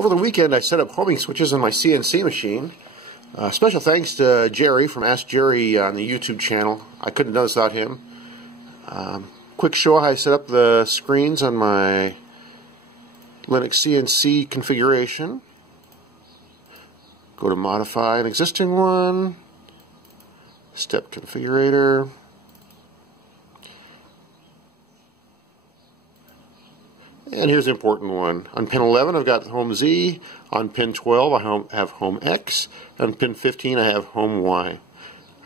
Over the weekend, I set up homing switches on my CNC machine. Special thanks to Jerry from Ask Jerry on the YouTube channel. I couldn't have done this without him. Quick show how I set up the screens on my LinuxCNC configuration. Go to Modify an existing one. Step Configurator. And here's the important one. On pin 11 I've got home Z, on pin 12 I have home X, and on pin 15 I have home Y.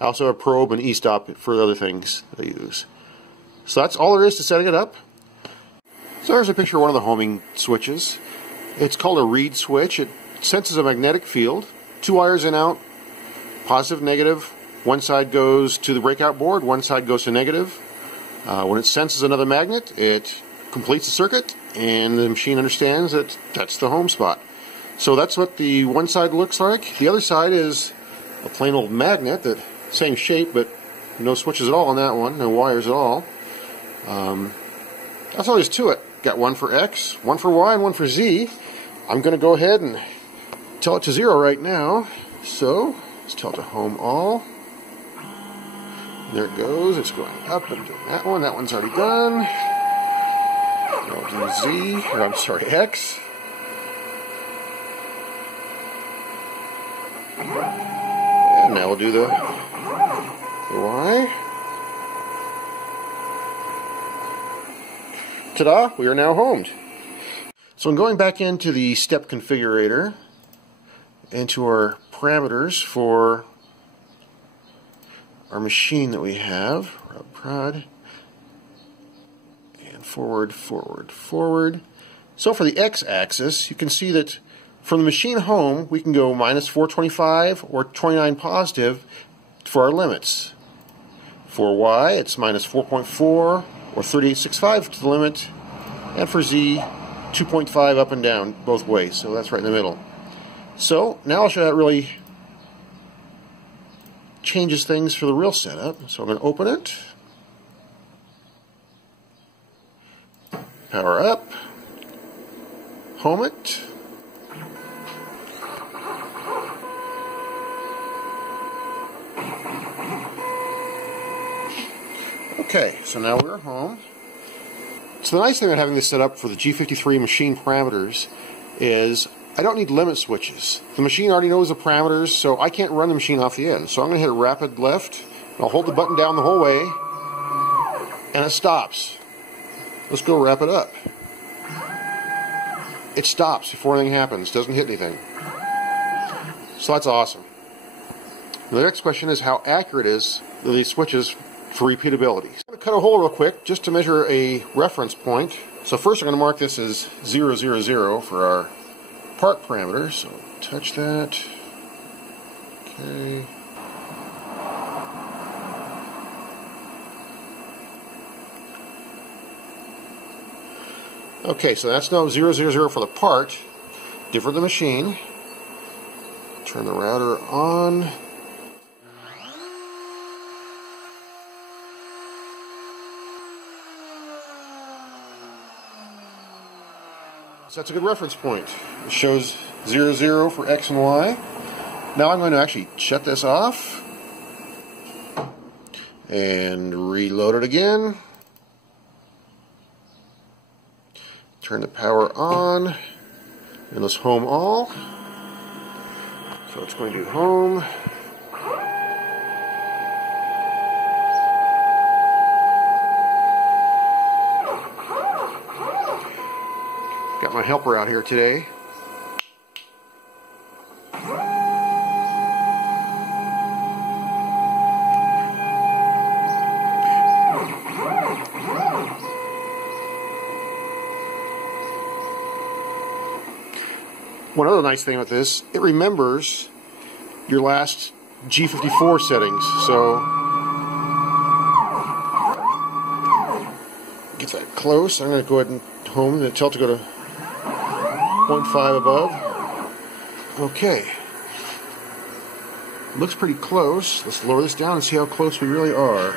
I also have a probe and E-stop for other things that I use. So that's all there is to setting it up. So there's a picture of one of the homing switches. It's called a reed switch. It senses a magnetic field. 2 wires in out, positive, negative. One side goes to the breakout board, one side goes to negative. When it senses another magnet, it completes the circuit, and the machine understands that that's the home spot. So that's what the one side looks like. The other side is a plain old magnet, that same shape, but no switches at all on that one, no wires at all. That's all there is to it. Got one for X, one for Y, and one for Z. I'm going to go ahead and tell it to 0 right now. So let's tell it to home all. There it goes. It's going up and doing that one. That one's already done. I'll do Z, or I'm sorry, X. And now we'll do the Y. Ta-da! We are now homed. So I'm going back into the step configurator, into our parameters for our machine that we have, prod. Forward, forward, forward. So for the x-axis, you can see that from the machine home, we can go minus 425 or 29 positive for our limits. For y, it's minus 4.4 or 3865 to the limit. And for z, 2.5 up and down both ways. So that's right in the middle. So now I'll show you how it really changes things for the real setup. So I'm going to open it. Power up, home it, okay, so now we're home. So the nice thing about having this set up for the G53 machine parameters is I don't need limit switches. The machine already knows the parameters, so I can't run the machine off the end. So I'm going to hit rapid left, I'll hold the button down the whole way, and it stops. Let's go wrap it up. It stops before anything happens, doesn't hit anything. So that's awesome. The next question is how accurate is these switches for repeatability. I'm going to cut a hole real quick just to measure a reference point. So first I'm going to mark this as 000 for our part parameter. So touch that. Okay. Okay, so that's now 000 for the part, different than the machine. Turn the router on. So that's a good reference point. It shows 000 for X and Y. Now I'm going to actually shut this off and reload it again. Turn the power on, and let's home all. So it's going to home. Got my helper out here today. One other nice thing with this, it remembers your last G54 settings. So get that close. I'm going to go ahead and home and tell it to go to 0.5 above. Okay. Looks pretty close. Let's lower this down and see how close we really are.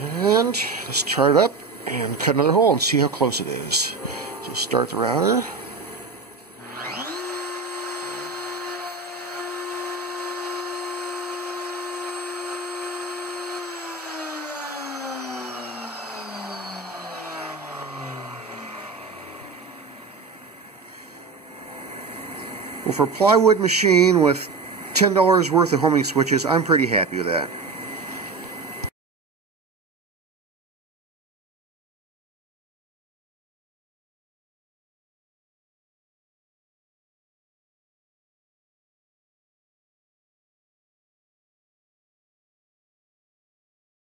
And let's start it up and cut another hole and see how close it is. So start the router. Well, for a plywood machine with $10 worth of homing switches, I'm pretty happy with that.